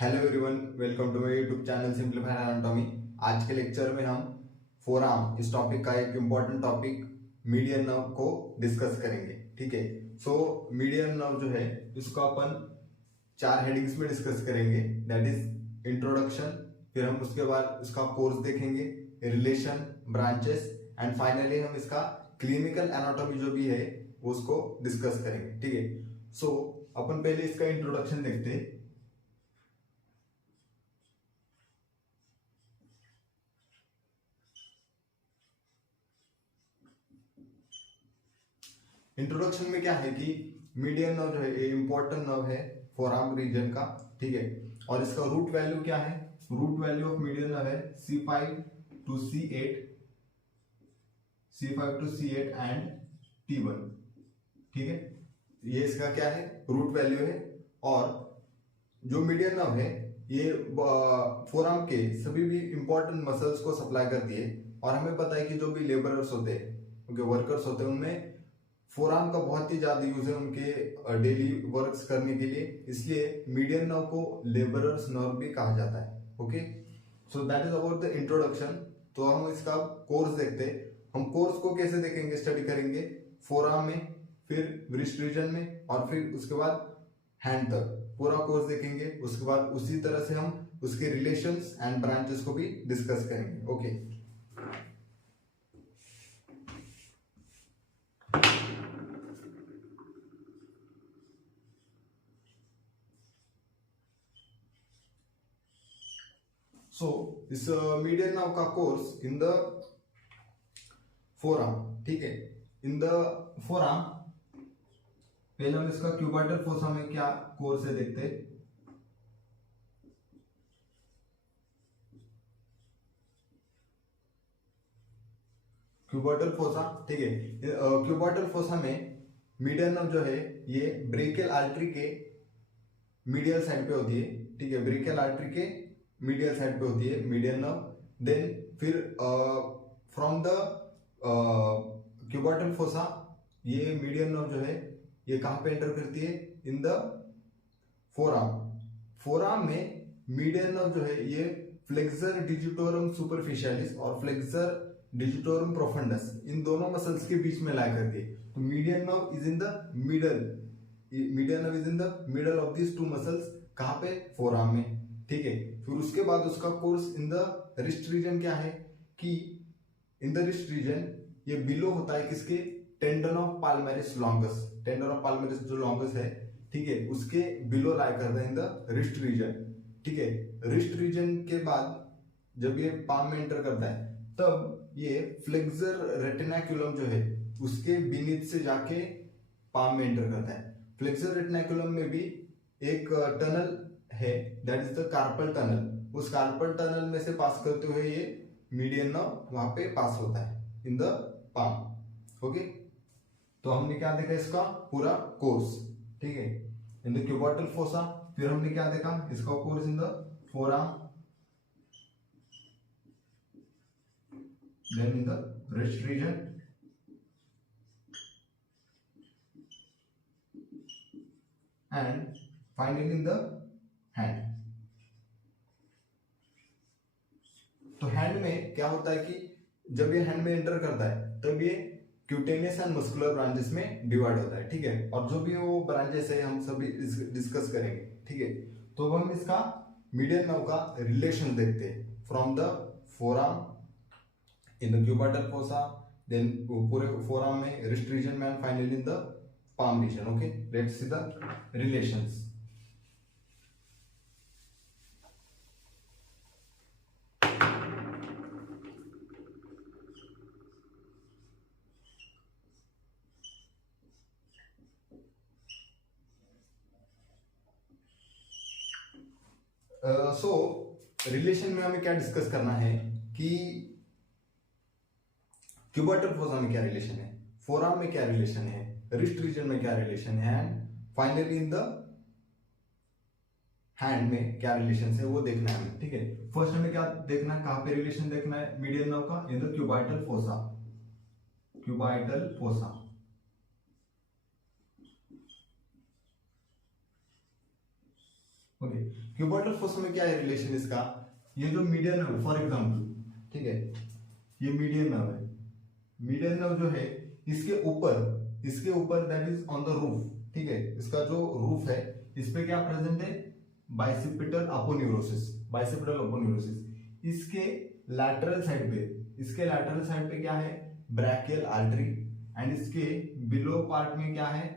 Hello everyone, welcome to my YouTube channel simplified anatomy. आज के lecture में हम फोरआर्म इस टॉपिक का एक इम्पॉर्टेंट टॉपिक मीडियन नर्व को डिस्कस करेंगे। ठीक है, सो मीडियन नर्व जो है इसको अपन 4 हेडिंग्स में डिस्कस करेंगे। दैट इज इंट्रोडक्शन, फिर हम उसके बाद उसका कोर्स देखेंगे, रिलेशन, ब्रांचेस एंड फाइनली हम इसका क्लिनिकल एनाटॉमी जो भी है वो उसको डिस्कस करेंगे। ठीक है, सो अपन पहले इसका इंट्रोडक्शन देखते हैं। इंट्रोडक्शन में क्या है कि मीडियन नर्व जो है ये इंपॉर्टेंट नर्व है फोरआर्म रीजन का। ठीक है, और इसका रूट वैल्यू क्या है? Root value of median nerve है C5 to C8 and T1। ठीक है, ये इसका क्या है? रूट वैल्यू है। और जो मीडियन नर्व है ये फोरआर्म के सभी भी इंपॉर्टेंट मसल्स को सप्लाई करती है। और हमें पता है कि जो भी लेबरर्स होते हैं, उनके वर्कर्स होते हैं, उनमें फोरआर्म का बहुत ही ज्यादा यूज है उनके डेली वर्क्स करने के लिए, इसलिए मीडियन नर्व को लेबरर्स नर्व भी कहा जाता है। Okay, so that is about the introduction. तो हम इसका कोर्स देखते हैं। हम कोर्स को कैसे देखेंगे, स्टडी करेंगे फोरआर्म में, फिर रिस्ट रीजन में, और फिर उसके बाद हैंड तक पूरा कोर्स देखेंगे। उसके बाद उसी तरह से हम उसके रिलेशंस एंड ब्रांचेस को भी डिस्कस करेंगे। ओके, सो इस मीडियन नर्व का कोर्स इन द फोरआर्म। ठीक है, इन द फोरआर्म पहले हम इसका क्यूबाइटल फोसा में क्या कोर्स है देखते हैं। क्यूबाइटल फोसा, ठीक है, क्यूबाइटल फोसा में मीडियन नर्व जो है ये ब्रेकियल आर्टरी के मीडियल साइड पे होती है। ठीक है, ब्रेकियल आर्टरी के मीडियल साइड पे होती है मीडियन नर्व। देन फिर फ्रॉम द क्यूबाइटल फोसा ये मीडियन नर्व जो है ये कहां पे एंटर करती है? In the forearm. फोरआर्म में मीडियन नर्व जो है ये फ्लेक्सर डिजिटोरम सुपरफिशियलिस और फ्लेक्सर डिजिटोरम प्रोफंडस इन दोनों मसल्स के बीच में लाया करती है। तो median nerve is in the middle of this two muscles. कहां पे? फोरआर्म में। ठीक है, फिर उसके बाद उसका course in the wrist region क्या है कि इन द रिस्ट रीजन ये बिलो होता है किसके? Tendon of palmaris longus. Tendon of palmaris जो लॉन्गस है, ठीक है, उसके बिलो लाई करता है इन द रिस्ट रीजन। ठीक है, रिस्ट रीजन के बाद जब ये पाम में एंटर करता है तब ये फ्लेक्सर रेटिनाकुलम जो है उसके बीनीथ से जाके पाम में एंटर करता है। फ्लेक्सर रेटिनाकुलम में भी एक टनल है, that is the carpal tunnel. उस कार्पल टनल में से पास करते हुए ये मीडियन नर्व वहां पे पास होता है इन द पाम। ओके, तो हमने क्या देखा इसका पूरा कोर्स। ठीक है, इन द क्यूबाइटल फोसा। फिर हमने क्या देखा? इसका course in the forearm, then in the wrist region, and finally in the hand. तो हैंड में क्या होता है कि जब ये हैंड में एंटर करता है तब ये क्यूटेनियस एंड मस्कुलर ब्रांचेस में डिवाइड होता है। ठीक है, और जो भी वो ब्रांचेस है हम सभी डिस्कस करेंगे। ठीक है, तो अब हम इसका मीडियन नर्व का रिलेशन देखते हैं from the forearm in the cubital fossa, then पूरे फोरआर्म में, रिस्ट रीजन में, and finally in the palm region. Okay, let's see the relations. So relation में हमें क्या डिस्कस करना है कि क्यूबाइटल फोसा में क्या रिलेशन है, फोरआर्म में क्या रिलेशन है, रिस्ट रीजन में क्या रिलेशन है, and finally in the hand में क्या रिलेशन है वो देखना है हमें। ठीक है, फर्स्ट हमें क्या देखना है, कहां पे रिलेशन देखना है मीडियन नर्व का? इन the cubital fossa. Cubital fossa, okay, cuboidal fossa में क्या है रिलेशन इसका, ये जो मीडियन नर्व फॉर एग्जांपल, ठीक है, ये मीडियन नर्व है, मीडियन नर्व जो है इसके ऊपर that is on the roof, ठीक है, इसका जो रूफ है इस पे क्या प्रेजेंट है, बाइसेप्टल अपोन्यूरोसिस, इसके लैटरल साइड पे क्या है, ब्रैकियल आर्टरी, एंड इसके बिलो पार्ट में क्या है,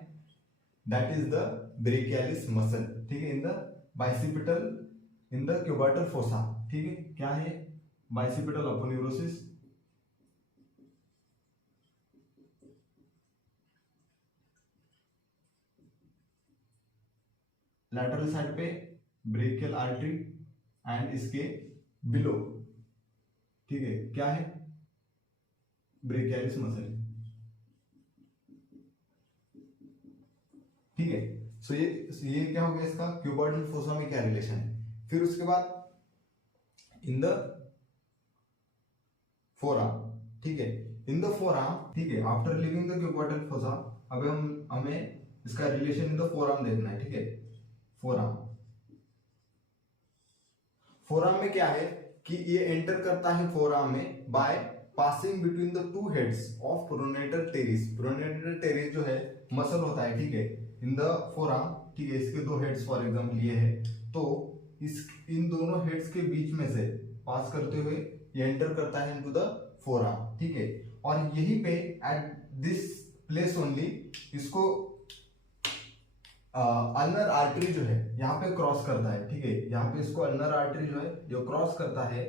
that is the brachialis muscle, ठीक है, in the bicipital in the cuboidal fossa, ठीक है, क्या है, बाइसेप्टल अपोन्यूरोसिस, लैटरल साइड पे ब्रेकियल आर्टरी एंड इसके बिलो, ठीक है, क्या है, ब्रेकियालिस मसल, ठीक है। सो ये क्या हो गया इसका, क्यूबोइडल फोसा में क्या रिलेशन है। फिर उसके बाद इन द फोरआर्म, ठीक है, इन द फोरआर्म, ठीक है, after living the cuboidal fossa, अब हमें इसका रिलेशन इन द फोरआर्म देखना है, ठीक है। फोरआर्म में क्या है कि ये एंटर करता है फोरआर्म में by passing between the two heads of pronator teres जो है मसल होता है, ठीक है, इन द फोरआर्म, ठीक है, इसके दो हेड्स फॉर एग्जांपल ये है, तो इन दोनों हेड्स के बीच में से पास करते हुए ये एंटर करता है इनटू द फोरआर्म, ठीक है, और यहीं पे एट दिस प्लेस ओनली इसको अल्नर आर्टरी जो है यहाँ पे क्रॉस करता है, ठीक है, यहाँ पे इसको अल्नर आर्टरी जो है जो क्रॉस करता है,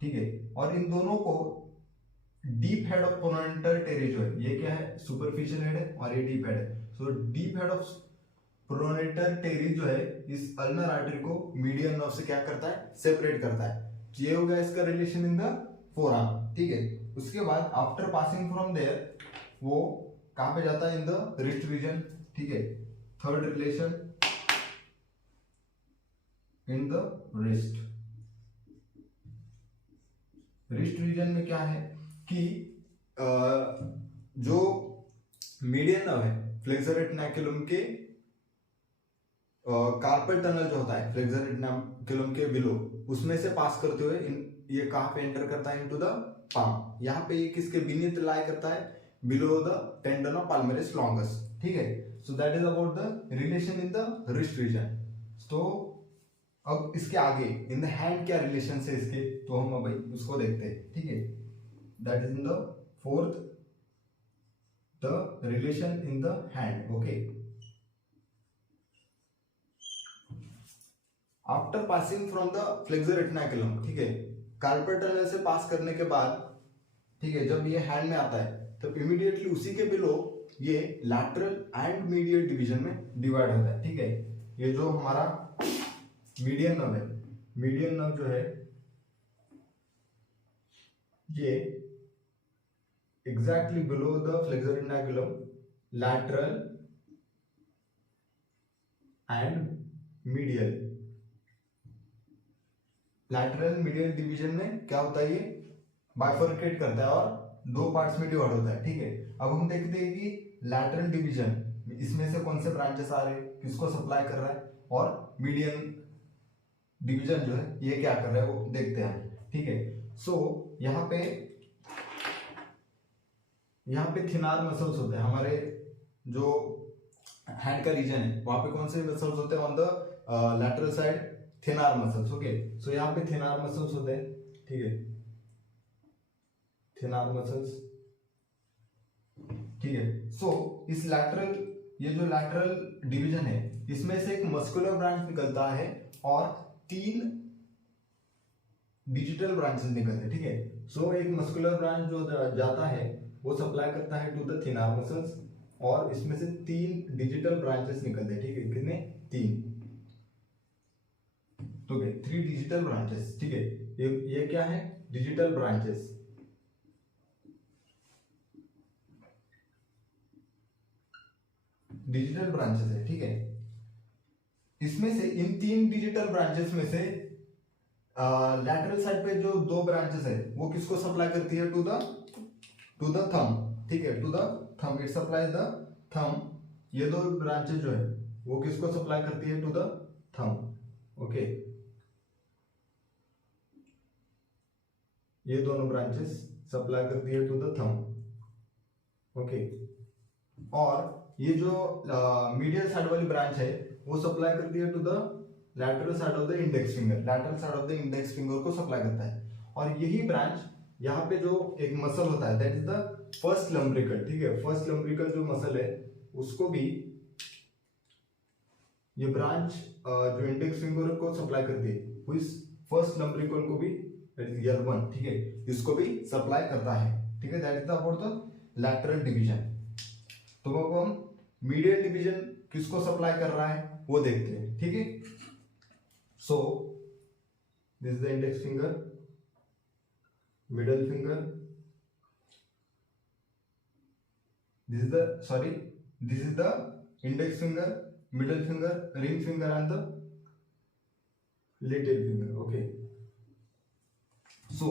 ठीक है, और इन दोनों को deep head of pronator teres जो है, ये क्या है, सुपरफिशियल हेड है और ये डीप हेड है, so deep head of pronator teres जो है इस अल्नर आर्टरी को मीडियन नर्व से क्या करता है, सेपरेट करता है। ये हो गया इसका रिलेशन इन द फोरआर्म, ठीक है। उसके बाद आफ्टर पासिंग फ्रॉम देयर वो कहां पे जाता है, इन द रिस्ट रीजन, ठीक है, third relation in the wrist region में क्या है कि जो मीडियन नर्व है फ्लेक्सर रेटिनाकुलम के कार्पल टनल जो होता है फ्लेक्सर रेटिनाकुलम के बिलो, उसमें से पास करते हुए ये कहां पे एंटर करता है, इनटू द पाम, यहाँ पे ये किसके बीनीथ लाई करता है, below the tendon of palmaris longus, ठीक है। So that is about the relation in the wrist region. तो अब इसके आगे इन द हैंड क्या रिलेशन है इसके, तो हम अब उसको देखते हैं, ठीक है। That is in the fourth the relation in the hand, okay. After passing from the flexor retinaculum, ठीक है, कार्पल टनल से पास करने के बाद, ठीक है, जब ये हैंड में आता है तो इमीडिएटली उसी के बिलो ये लैटरल एंड मीडियल डिवीजन में डिवाइड होता है, ठीक है। ये जो हमारा मीडियन नर्व है, मीडियन नर्व जो है ये exactly below the flexor retinaculum lateral and medial, lateral medial division में क्या होता है, ये बाइफरकेट करता है और दो पार्ट्स में डिवाइड होता है, ठीक है। अब हम देखते हैं कि लैटरल डिवीजन इसमें से कौन से ब्रांचेस आ रहे हैं, किसको सप्लाई कर रहा है, और मीडियन डिवीजन जो है ये क्या कर रहा है वो देखते हैं, ठीक है। सो यहाँ पे थिनार मसल्स होते हैं, हमारे जो हैंड का रीजन है वहां पे कौन से मसल्स होते हैं, on the lateral side thenar muscles, okay. So यहाँ पे थिनार मसल्स होते हैं, ठीक है, थिनार मसल्स, ठीक है। सो इस लैटरल, ये जो लैटरल डिवीजन है इसमें से एक मस्कुलर ब्रांच निकलता है और 3 डिजिटल ब्रांचेस निकलते हैं, ठीक है। सो एक मस्कुलर ब्रांच जो जाता है वो सप्लाई करता है टू द थिनार मसल्स, और इसमें से 3 डिजिटल ब्रांचेस निकलते हैं, ठीक है, कितने, 3, तो 3 डिजिटल ब्रांचेस, ठीक है। ये क्या है, डिजिटल ब्रांचेस, डिजिटल ब्रांचेस है, ठीक है। इसमें से इन 3 डिजिटल ब्रांचेस में से लैटरल साइड पे जो 2 ब्रांचेस है वो किसको सप्लाई करती है, टू द थंब, ठीक है, to the thumb, it supplies the thumb. ये 2 ब्रांचेस जो है वो किसको सप्लाई करती है, टू द थंब। ओके, ये दोनों ब्रांचेस सप्लाई करती है टू द थंब। ओके, और ये जो मीडियल साइड वाली ब्रांच है वो सप्लाई करती है to the lateral side of the index finger, lateral side of the index finger को सप्लाई करता है। और यही ब्रांच यहाँ पे जो एक मसल होता है दैट इज द फर्स्ट लंब्रिकल, ठीक है, फर्स्ट लंब्रिकल जो मसल है उसको भी ये ब्रांच जो इंडेक्स फिंगर को सप्लाई करती है, इस फर्स्ट लंब्रिकल को भी L1, ठीक है, इसको भी सप्लाई करता है, ठीक है, that is about the lateral division. तो अब हम मीडियल डिवीजन किसको सप्लाई कर रहा है वो देखते हैं, ठीक है। So this is the index finger, middle finger, this is the index finger, middle finger, ring finger and the little finger. Okay, so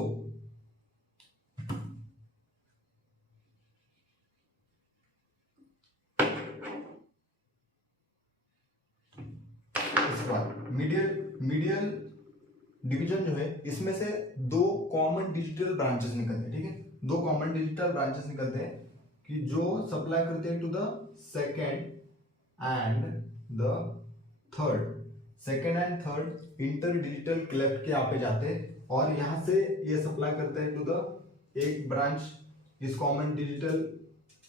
medial division जो है इसमें से दो कॉमन डिजिटल ब्रांचेस निकलते हैं, ठीक है, दो कॉमन डिजिटल ब्रांचेस निकलते हैं कि जो सप्लाई करते हैं to the second and the third inter digital cleft के यहाँ पे जाते हैं और यहां से ये सप्लाई करते हैं टू द एक ब्रांच, इस कॉमन डिजिटल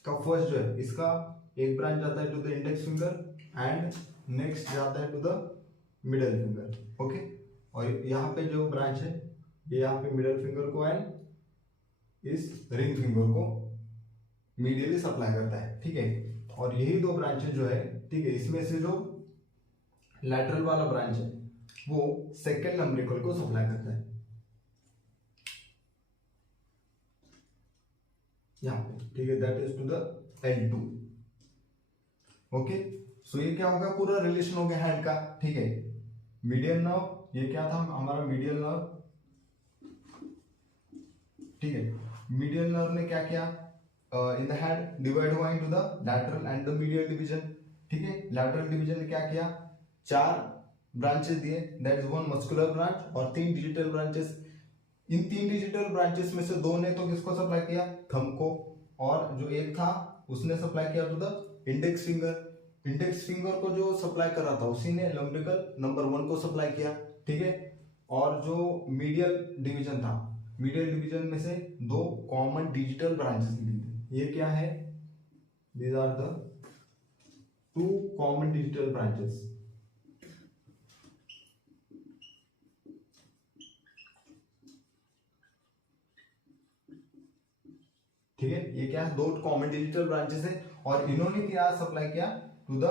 का फर्स्ट जो है इसका एक ब्रांच जाता है to the index finger and next जाता है to the middle finger. Okay, और यहाँ पे जो ब्रांच है ये यहाँ पे मिडल फिंगर को एंड इस रिंग फिंगर को मीडियली सप्लाई करता है, ठीक है। और यही दो ब्रांचेस जो है, ठीक है, इसमें से जो लैटरल वाला ब्रांच है वो सेकेंड लंब्रिकल को सप्लाई करता है यहाँ पे, ठीक है, that is to the L2। Okay, so ये क्या होगा, पूरा रिलेशन हो गया हैंड का, ठीक है। मीडियल नर्व ये क्या था हमारा मीडियल नर्व, ठीक है, मीडियल नर्व ने क्या किया इन द हेड डिवाइड हुआ into the lateral and the medial division, ठीक है। लैटरल डिवीजन ने क्या किया, चार ब्रांचेस दिए, that is one muscular branch और तीन डिजिटल ब्रांचेस। इन तीन डिजिटल ब्रांचेस में से दो ने तो किसको सप्लाई किया, थंब को, और जो एक था उसने सप्लाई किया to the index finger. Index finger को जो सप्लाई कर रहा था उसी ने लंब्रिकल नंबर 1 को सप्लाई किया, ठीक है। और जो मीडियल डिवीजन था, मीडियल डिवीजन में से दो कॉमन डिजिटल ब्रांचेस निकली थी, ये क्या है, these are the two common digital branches, ठीक है। ये क्या है, दो कॉमन डिजिटल ब्रांचेस है और इन्होंने क्या सप्लाई किया to the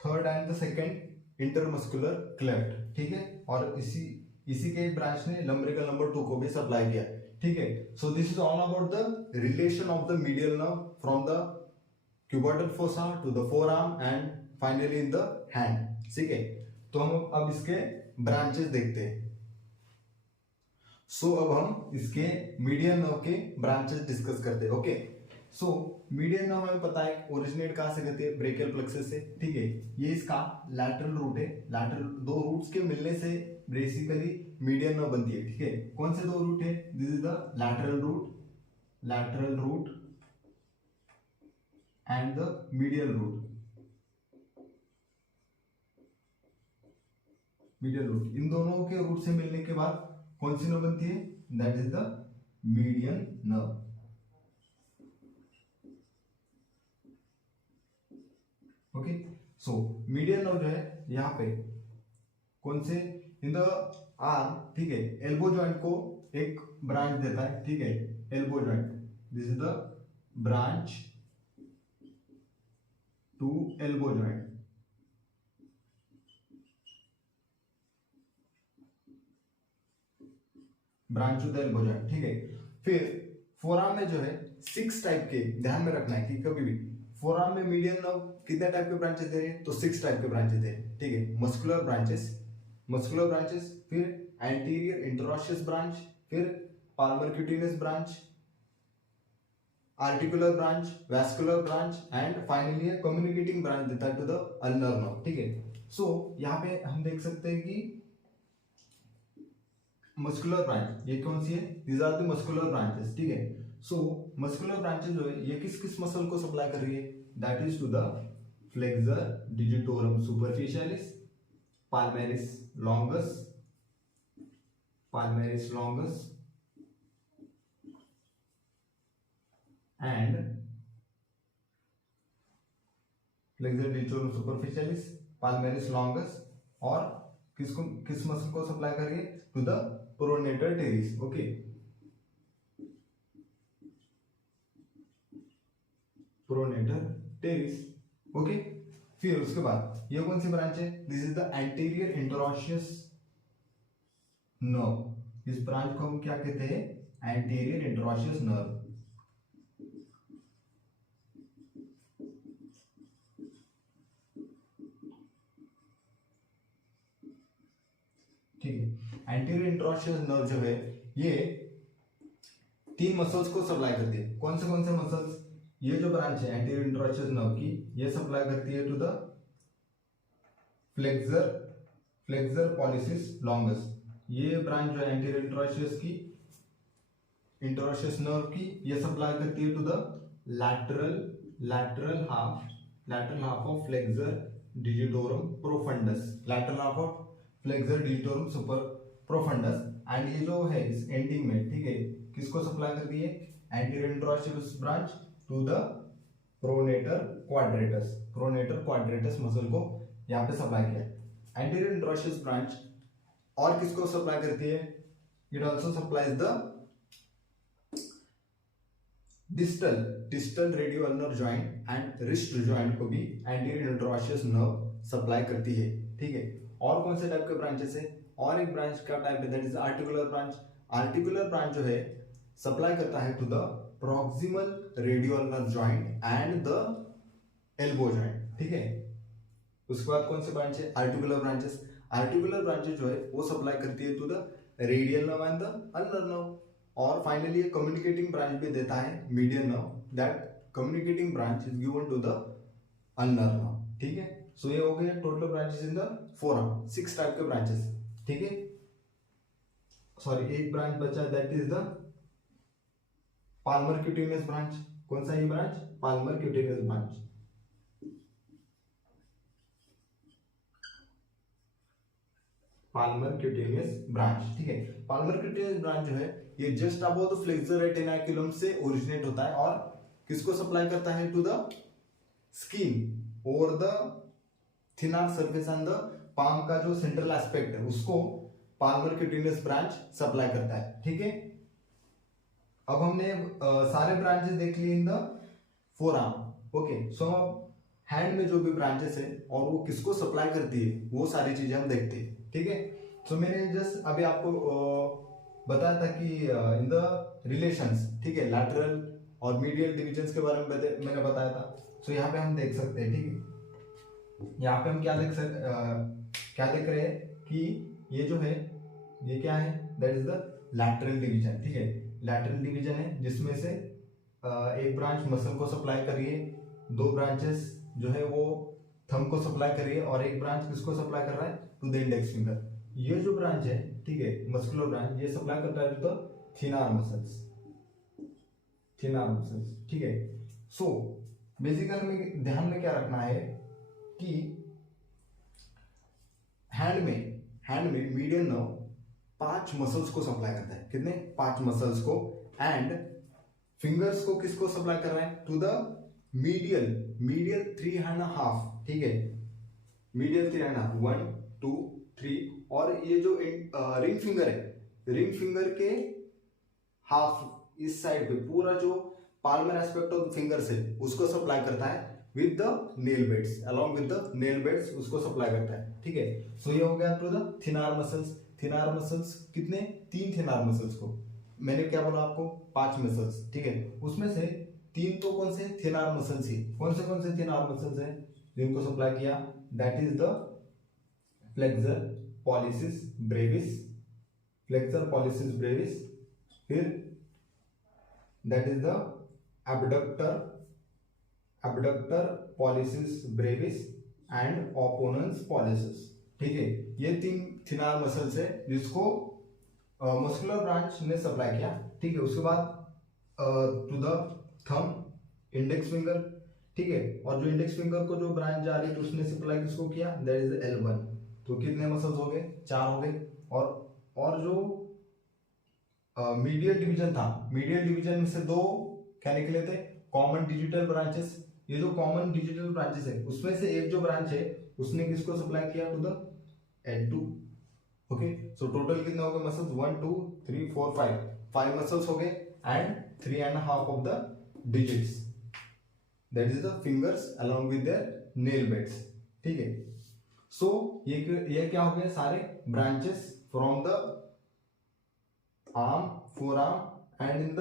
third and the second intermuscular cleft, ठीक है। और इसी के एक ब्रांच ने लंब्रिकल नंबर 2 को भी सप्लाई किया, ठीक है। So this is all about the relation of the medial nerve from the cuboidal fossa to the forearm and finally in the hand, ठीक है। तो हम अब इसके ब्रांचेस देखते हैं। सो अब हम इसके मीडियल नर्व के ब्रांचेस डिस्कस करते हैं। ओके, सो मीडियल नर्व हमें पता है ओरिजिनेट कहां से करती है, ब्रेकियल प्लेक्सस से, ठीक है। ये इसका लैटरल रूट है, लैटरल दो रूट्स के मिलने से बेसिकली मीडियल नर्व बनती है, ठीक है। कौन से दो रूट है, this is the lateral root and the medial root, इन दोनों के रूट से मिलने के बाद कौन सी नर्व बनती है, that is the median nerve. Okay, so median nerve जो है यहाँ पे कौन से, इन द आर्म, ठीक है, एल्बो जॉइंट को एक ब्रांच देता है, ठीक है, elbow joint, this is the branch to elbow joint, branch to the elbow joint, ठीक है। फिर फोरआर्म में जो है 6 टाइप के, ध्यान में रखना है कि कभी भी फोरआर्म में मीडियन नर्व कितने टाइप के ब्रांचेस दे रहे हैं, तो 6 टाइप के ब्रांचेस दे रहे हैं, ठीक है। मस्कुलर ब्रांचेस, फिर एंटीरियर इंटरऑशियस ब्रांच, फिर Palmer cutaneous branch, articular branch, vascular branch and finally communicating branch देता है टू द अल्नर नर्व, ठीक है। सो यहाँ पे हम देख सकते हैं कि मस्कुलर ब्रांच ये कौन सी है, these are the muscular branches, ठीक है। सो मस्कुलर ब्रांचेस जो है ये किस किस मसल को सप्लाई कर रही है, that is to the flexor digitorum superficialis, palmaris longus, palmaris longus and flexor digitorum superficialis, palmaris longus, और किसको किस मसल को सप्लाई कर रही है, to the pronator teres, okay. Pronator teres, okay. फिर उसके बाद ये कौन सी ब्रांच है, this is the anterior interosseous nerve. इस ब्रांच को हम क्या कहते हैं, एंटीरियर इंटरऑशियस नर्व, ठीक है। एंटीरियर इंटरऑशियस नर्व जो है ये 3 मसल्स को सप्लाई करती है। कौन से मसल्स, ये जो ब्रांच है एंटीरियर इंटरऑशियस नर्व की, ये सप्लाई करती है to the flexor pollicis longus. ये ब्रांच जो है एंटीरियर इंटरऑशियस नर्व की, ये सप्लाई करती है to the lateral half of flexor digitorum profundus, lateral half of flexor digitorum super profundus. And ये जो है इस एंडिंग में, ठीक है, किसको सप्लाई करती है, anterior interosseous branch to the pronator quadratus muscle को यहाँ पे सप्लाई किया। एंटीरियर इंटरऑशियस ब्रांच और किसको सप्लाई करती है, it also supplies the distal radio ulnar joint and wrist joint को भी एंटीरियर इंटरऑशियस नर्व सप्लाई करती है, ठीक है। और कौन से टाइप के ब्रांचेस है, और एक ब्रांच का टाइप है that is articular branch. Articular branch जो है सप्लाई करता है to the proximal radio ulnar joint and the elbow joint, ठीक है। उसके बाद कौन से ब्रांच है, आर्टिकुलर ब्रांचेस। आर्टिकुलर ब्रांचेस जो है वो सप्लाई करती है to the radial nerve and the ulnar nerve. और फाइनली ये कम्युनिकेटिंग ब्रांच भी देता है, median nerve, that communicating branch is given to the ulnar nerve, ठीक है। सो ये हो गए total branches in the forearm, 6 type के ब्रांचेस, ठीक है। सॉरी, एक ब्रांच बचा, that is the palmar cutaneous branch. कौन सा ये branch, palmar cutaneous branch. Palmar cutaneous branch, ठीक है। पाल्मर क्यूटेनियस ब्रांच जो है ये just above the flexor retinaculum से ओरिजिनेट होता है और किसको सप्लाई करता है, to the skin over the thenar surface and the palm का जो सेंट्रल एस्पेक्ट है उसको पाल्मर क्यूटेनियस ब्रांच सप्लाई करता है, ठीक है। अब हमने सारे ब्रांचेस देख लिए इन the forearm, okay. So hand में जो भी ब्रांचेस है और वो किसको सप्लाई करती है वो सारी चीजें हम देखते हैं, ठीक है। सो मैंने जस्ट अभी आपको बताया था कि इन द रिलेशंस, ठीक है, लैटरल और मीडियल डिविजन्स के बारे में मैंने बताया था। सो यहाँ पे हम देख सकते हैं, ठीक है, यहाँ पे हम क्या देख रहे हैं कि ये जो है ये क्या है, that is the lateral division, ठीक है। लैटरल डिवीजन है जिसमें से एक ब्रांच मसल को सप्लाई कर रही है, 2 ब्रांचेस जो है वो थंब को सप्लाई कर रही है और एक ब्रांच किसको सप्लाई कर रहा है, टू द इंडेक्स फिंगर। ये जो ब्रांच है, ठीक है, मस्कुलर ब्रांच, ये सप्लाई करता है टू द थिनर मसल्स, ठीक है। सो बेसिकली में ध्यान में क्या रखना है कि हैंड में मीडियन नर्व 5 मसल्स को सप्लाई करता है, कितने, 5 मसल्स को। एंड फिंगर्स को किसको सप्लाई कर रहा है, टू द मीडियल 3.5, ठीक है, मीडियल 3.5, 1 2 3। और ये जो रिंग फिंगर है, रिंग फिंगर के हाफ इस साइड पे पूरा जो पाल्मर एस्पेक्ट ऑफ फिंगर्स है उसको सप्लाई करता है with the nail beds, along with the nail beds उसको सप्लाई करता है, ठीक है। सो ये हो गया टू द थिनर मसल्स कितने, 3 थिनर मसल्स को, मैंने क्या बोला आपको, 5 मसल्स, ठीक है। उसमें से 3 तो कौन से, थिनर मसल्स ही। कौन से थिनर मसल्स है जिनको सप्लाई किया, that is the flexor pollicis brevis, फिर that is the abductor abductor pollicis brevis and opponens pollicis. ठीक है, ये तीन थिनार मसल्स है जिसको मस्कुलर ब्रांच ने सप्लाई किया। ठीक है, उसके बाद to the thumb index finger. ठीक है, और जो इंडेक्स फिंगर को जो ब्रांच जा रही है तो उसने सप्लाई किसको किया, दैट इज L1। तो कितने मसल्स हो गए, 4 हो गए। और जो मीडियल डिवीजन था, मीडियल डिवीजन में से 2 क्या निकले थे, कॉमन डिजिटल ब्रांचेस। ये जो कॉमन डिजिटल ब्रांचेस है उसमें से एक जो ब्रांच है उसने किसको सप्लाई किया, to the L2। Okay, so total कितने हो गए मसल्स, 1 2 3 4 5 मसल्स हो गए and 3.5 of the digits, that is the fingers along with their nail beds. ठीक है, सो ये क्या हो गए, सारे branches from the arm, four arm and in the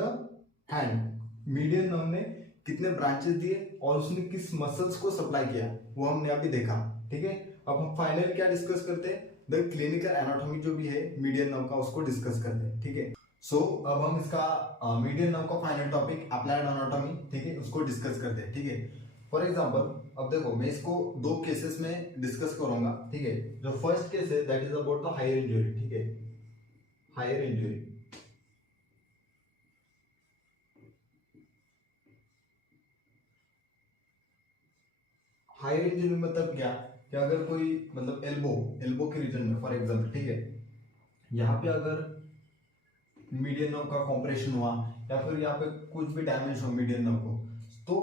hand. Median nerve ने कितने ब्रांचेस दिए और उसने किस मसल्स को सप्लाई किया वो हमने अभी देखा। ठीक है, अब हम फाइनली क्या डिस्कस करते हैं, द क्लिनिकल एनाटॉमी जो भी है मीडियन नर्व का उसको डिस्कस करते हैं। ठीक है, सो अब हम इसका मीडियन नर्व का फाइनल टॉपिक अप्लाइड एनाटॉमी, ठीक है, उसको डिस्कस करते हैं। ठीक है, फॉर एग्जांपल अब देखो मैं इसको 2 केसेस में डिस्कस करूंगा। ठीक है, जो फर्स्ट केस है that is about the higher injury. ठीक है, हायर इंजरी। हायर इंजरी मतलब क्या, कि अगर कोई मतलब एल्बो के रीजन में फॉर एग्जांपल, ठीक है, यहाँ पे अगर मीडियन नर्व का कॉम्प्रेशन हुआ या फिर यहाँ पे कुछ भी डैमेज हो मीडियन नर्व को, तो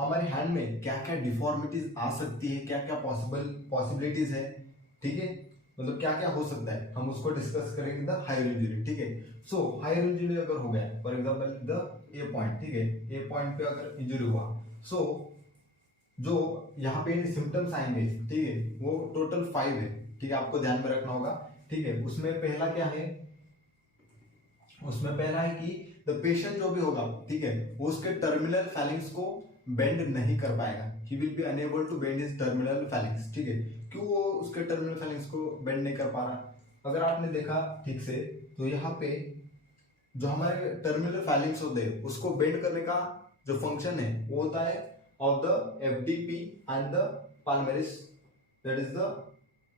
हमारे हैंड में क्या क्या डिफॉर्मिटीज आ सकती है, क्या क्या पॉसिबिलिटीज है। ठीक है, मतलब क्या क्या हो सकता है, हम उसको डिस्कस करेंगे द हायर इंजरी। ठीक है, सो हायर इंजरी अगर हो गया for example the A point, ठीक है, ए पॉइंट पे अगर इंजरी हुआ, सो जो यहाँ पे सिम्टम्स आएंगे, ठीक है, वो टोटल 5 है। ठीक है, आपको ध्यान में रखना होगा। ठीक है, उसमें पहला क्या है, उसमें पहला है कि द पेशेंट जो भी होगा, ठीक है, वो उसके टर्मिनल फैलिंग्स को बेंड नहीं कर पाएगा, he will be unable to bend his terminal phalanges. ठीक है, क्यों वो उसके टर्मिनल फैलिंग्स को बेंड नहीं कर पा रहा, अगर आपने देखा ठीक से तो यहाँ पे जो हमारे टर्मिनल फैलिंग्स होते हैं उसको बेंड करने का जो फंक्शन है वो होता है of the FDP and the palmaris, that is the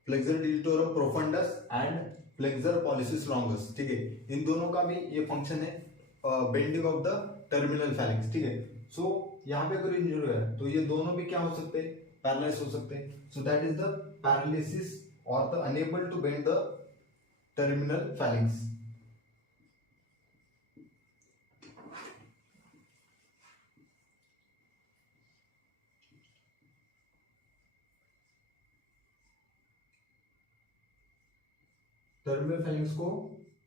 flexor digitorum profundus and flexor pollicis longus। ठीक है, इन दोनों का भी ये फंक्शन है bending of the terminal phalanges. ठीक है, सो यहाँ पे अगर इंजरी है तो ये दोनों भी क्या हो सकते हैं, पैरालाइज हो सकते हैं। So that is the paralysis और the unable to bend the terminal phalanges. Terminal phalanges को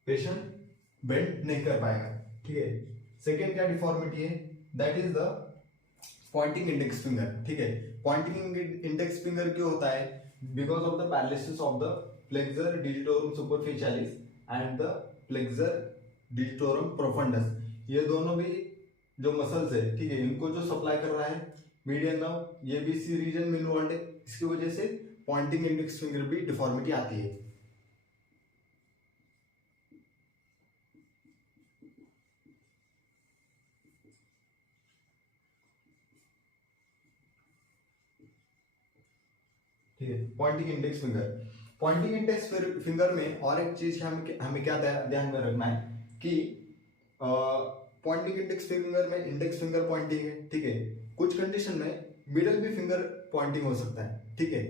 पेशेंट बेंड नहीं कर पाएगा। ठीक है, सेकेंड क्या डिफॉर्मिटी है, that is the pointing index finger. ठीक है, पॉइंटिंग इंडेक्स फिंगर क्यों होता है, because of the paralysis of the flexor digitorum superficialis and the flexor digitorum profundus. ये दोनों भी जो मसल्स है, ठीक है, इनको जो सप्लाई कर रहा है मीडियन नर्व, ये भी इसी रीजन में इन्वॉल्व है, इसकी वजह से पॉइंटिंग इंडेक्स फिंगर भी डिफॉर्मिटी आती है। ठीक है, pointing index finger. Pointing index finger में और एक चीज हमें क्या ध्यान में रखना है कि पॉइंटिंग इंडेक्स फिंगर में इंडेक्स फिंगर पॉइंटिंग है। ठीक है, कुछ कंडीशन में मिडल भी फिंगर पॉइंटिंग हो सकता है। ठीक है,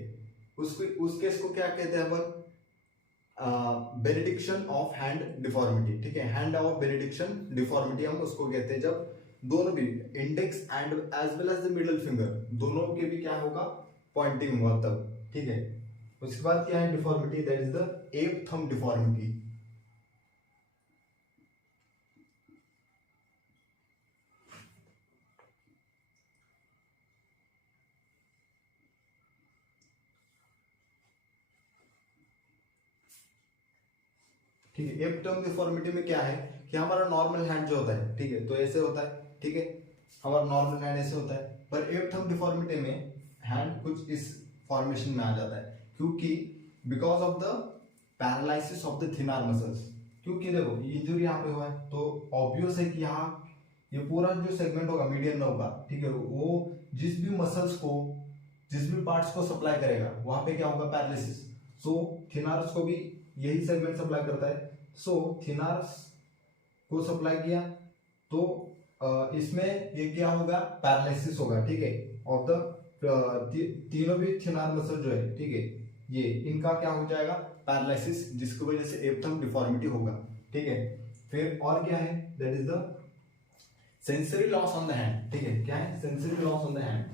उस केस को क्या कहते हैं अपन, बेनेडिक्शन ऑफ हैंड डिफॉर्मिटी। ठीक है, हैंड ऑफ बेनेडिक्शन डिफॉर्मिटी हम उसको कहते हैं, जब दोनों भी index and as well as the middle finger दोनों के भी क्या होगा, पॉइंटिंग हुआ तब। ठीक है, उसके बाद क्या है deformity, that is the app thumb deformity. ठीक है, एप थंब डिफॉर्मिटी में क्या है कि हमारा नॉर्मल हैंड जो होता है, ठीक है, तो ऐसे होता है। ठीक है, हमारा नॉर्मल हैंड ऐसे होता है, पर एप थंब डिफॉर्मिटी में हैंड कुछ इस फॉर्मेशन में आ जाता है, क्योंकि because of the paralysis of the thenar muscles. क्योंकि देखो इंजरी यहाँ पे हुआ है तो ऑब्वियस है कि यहाँ ये पूरा जो सेगमेंट होगा मीडियन नर्व का, ठीक है, वो जिस भी मसल्स को, जिस भी पार्ट्स को सप्लाई करेगा वहां पे क्या होगा, पैरालिसिस। सो थिनार्स को भी यही सेगमेंट सप्लाई करता है। सो थिनार्स को सप्लाई किया तो इसमें ये क्या होगा, पैरालिसिस होगा, ठीक है, ऑफ द तीनों भी थिनार मसल जो है, ठीक है, ये इनका क्या हो जाएगा, पैरालिसिस, जिसकी वजह से एप्थम डिफॉर्मिटी होगा, ठीक है। फिर और क्या है, that is the sensory loss on the hand, ठीक है, क्या है, sensory loss on the hand.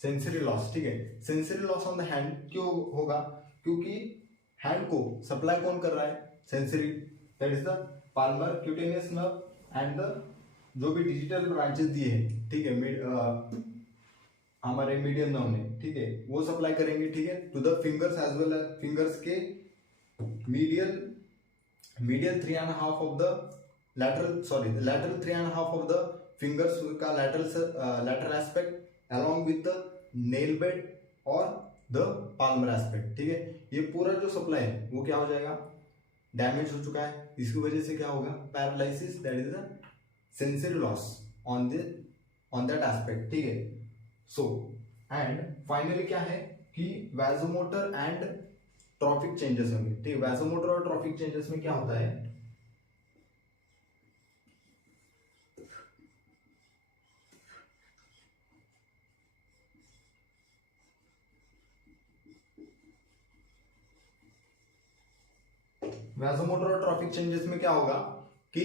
Sensory loss, ठीक है, sensory loss on the hand क्यों होगा, क्योंकि हैंड को सप्लाई कौन कर रहा है, sensory, that is the palmar cutaneous nerve and the जो भी डिजिटल ब्रांचेस दिए हैं, ठीक है, हमारे मीडियम नर्व ने, ठीक है, वो सप्लाई करेंगे, ठीक है, to the fingers as well as fingers के medial 3.5 of the lateral 3.5 of the fingers का lateral aspect along with the nail bed और the palmar aspect, ठीक है। ये पूरा जो सप्लाई है वो क्या हो जाएगा, डैमेज हो चुका है, इसकी वजह से क्या होगा, paralysis, that is the sensory loss on that aspect, ठीक है। सो एंड फाइनली क्या है कि वैसोमोटर एंड ट्रॉफिक चेंजेस होंगे, ठीक है। वैसोमोटर और ट्रॉफिक चेंजेस में क्या होता है, वैसोमोटर और ट्रॉफिक चेंजेस में क्या होगा कि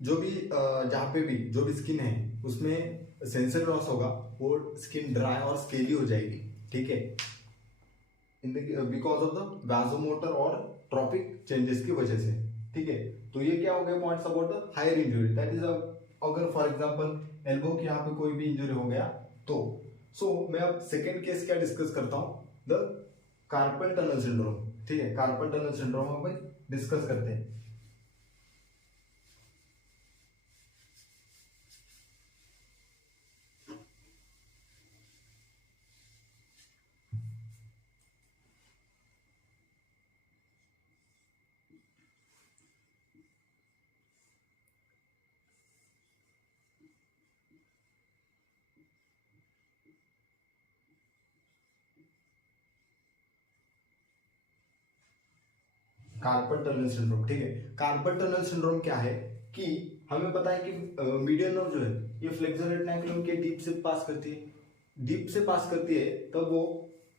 जो भी जहां पे भी जो भी स्किन है उसमें सेंसरी लॉस होगा, वो स्किन ड्राई और स्केली हो जाएगी, ठीक है, in because of the vasomotor और ट्रॉफिक चेंजेस की वजह से, ठीक है। तो ये क्या हो गया points about the higher injury, that is अगर फॉर एग्जांपल एल्बो के यहाँ पे कोई भी इंजरी हो गया तो मैं अब सेकेंड केस क्या डिस्कस करता हूं, द कार्पल टनल सिंड्रोम, ठीक है, कार्पल टनल सिंड्रोम हम डिस्कस करते हैं। कार्पल टनल सिंड्रोम, ठीक है, कार्पल टनल सिंड्रोम क्या है कि हमें पता है कि मीडियन नर्व जो है ये फ्लेक्सर रेटिकुलम के डीप से पास करती है, तब वो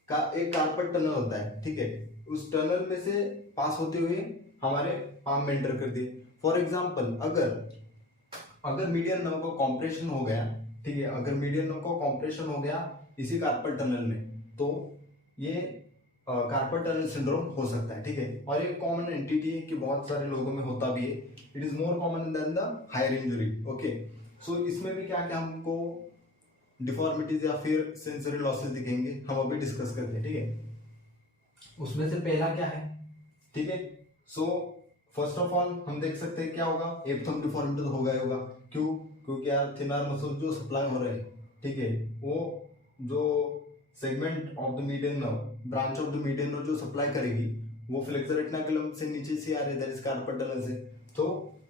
एक कार्पल टनल होता है, ठीक है, उस टनल में से पास होते हुए हमारे पाम में एंटर करती है। फॉर एग्जाम्पल अगर मीडियन नर्व को कॉम्प्रेशन हो गया, ठीक है, अगर मीडियन नर्व को कॉम्प्रेशन हो गया इसी कार्पल टनल में, तो ये कार्पल टनल सिंड्रोम हो सकता है, ठीक है। और एक कॉमन एंटिटी है कि बहुत सारे लोगों में होता भी है, it is more common than the higher injury, okay. So इसमें भी क्या क्या हमको डिफॉर्मिटीज या फिर सेंसरी लॉसेस दिखेंगे, हम अभी डिस्कस करते हैं, ठीक है। उसमें से पहला क्या है, ठीक है, सो फर्स्ट ऑफ ऑल हम देख सकते हैं क्या होगा, एप्थम डिफॉर्मिटी तो होगा ही होगा, क्यों, क्योंकि यार थिनर मसल जो सप्लाई हो रहे हैं, ठीक है, वो जो segment of the median nerve, branch of the median nerve जो सप्लाई करेगी वो फ्लेक्सर रेटिकुलम से नीचे से आ रही है, दैट इज कार्पल टनल से, तो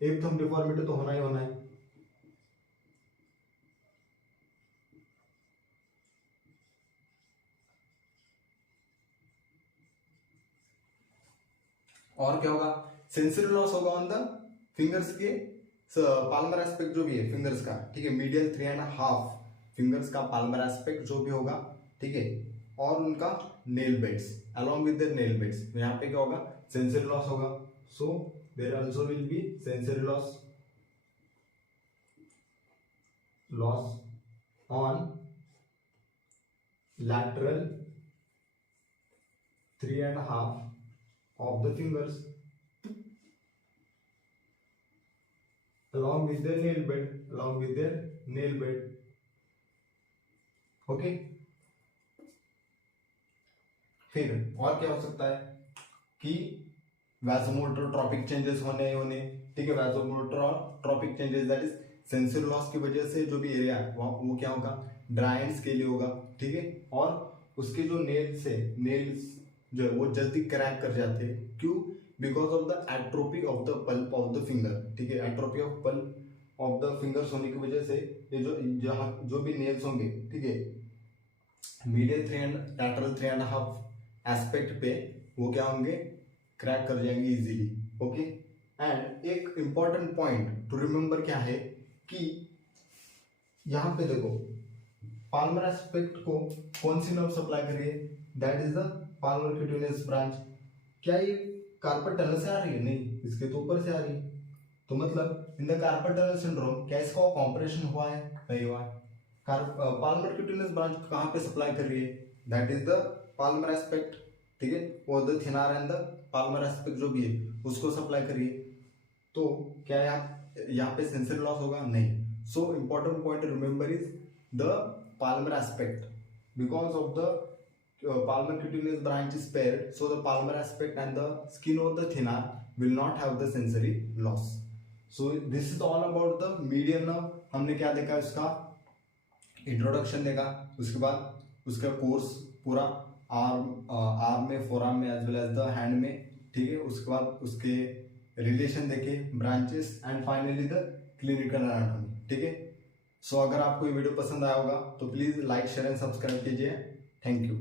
एप्थम डिफॉर्मिटी तो होना ही होना है। और क्या होगा, सेंसरी लॉस होगा ऑन द फिंगर्स के पाल्मर एस्पेक्ट जो भी है फिंगर्स का, ठीक है, मीडियल 3.5 फिंगर्स का पाल्मर एस्पेक्ट जो भी होगा, ठीक है, और उनका nail beds along with their nail beds, यहाँ पे क्या होगा, सेंसरी लॉस होगा। So there also will be sensory loss on lateral 3.5 of the fingers along with their nail bed, okay. फिर और क्या हो सकता है कि वैसोमोटर ट्रॉपिक चेंजेस होने, ठीक है, वैसोमोटर और trophic changes that is sensory loss की वजह से जो भी एरिया है वो क्या होगा, ड्राई एंड स्केली होगा, ठीक है, और उसके जो नेल्स जो है वो जल्दी क्रैक कर जाते हैं। क्यों? Because of the atrophy of the pulp of the finger. ठीक है, atrophy of pulp of the fingers होने की वजह से ये जो भी नेल्स होंगे, ठीक है, मीडियल 3 एंड लैटरल 3.5 एस्पेक्ट पे वो क्या होंगे, क्रैक कर जाएंगे इजीली। ओके, एंड एक इंपॉर्टेंट पॉइंट टू रिमेंबर क्या है कि यहाँ पे देखो पाल्मर एस्पेक्ट को कौन सी नर्व सप्लाई कर रही है, that is the palmar cutaneous branch. क्या ये कार्पल टनल से आ रही है? नहीं, इसके तो ऊपर से आ रही है। तो मतलब in the carpal tunnel syndrome क्या इसका कॉम्प्रेशन हुआ है? नहीं हुआ है। पाल्मर क्यूटेनियस ब्रांच कहाँ पे सप्लाई कर रही है? That is the Palmer aspect. ठीक है, और the thinner and the Palmer aspect जो भी है उसको सप्लाई करिए। तो क्या यहाँ पे सेंसरी लॉस होगा? नहीं। So important point remember is the palmar aspect because of the palmar cutaneous branch is paired, so the palmar aspect and the skin or the thenar will not have the sensory loss. So this is all about the median nerve. हमने क्या देखा, इसका introduction देखा, उसके बाद उसका course पूरा arm में, फोर आर्म में as well as the hand में। ठीक है, उसके बाद उसके रिलेशन देखे, branches, and finally the clinical anatomy. ठीक है, सो अगर आपको ये वीडियो पसंद आया होगा तो please like, share and subscribe कीजिए। Thank you.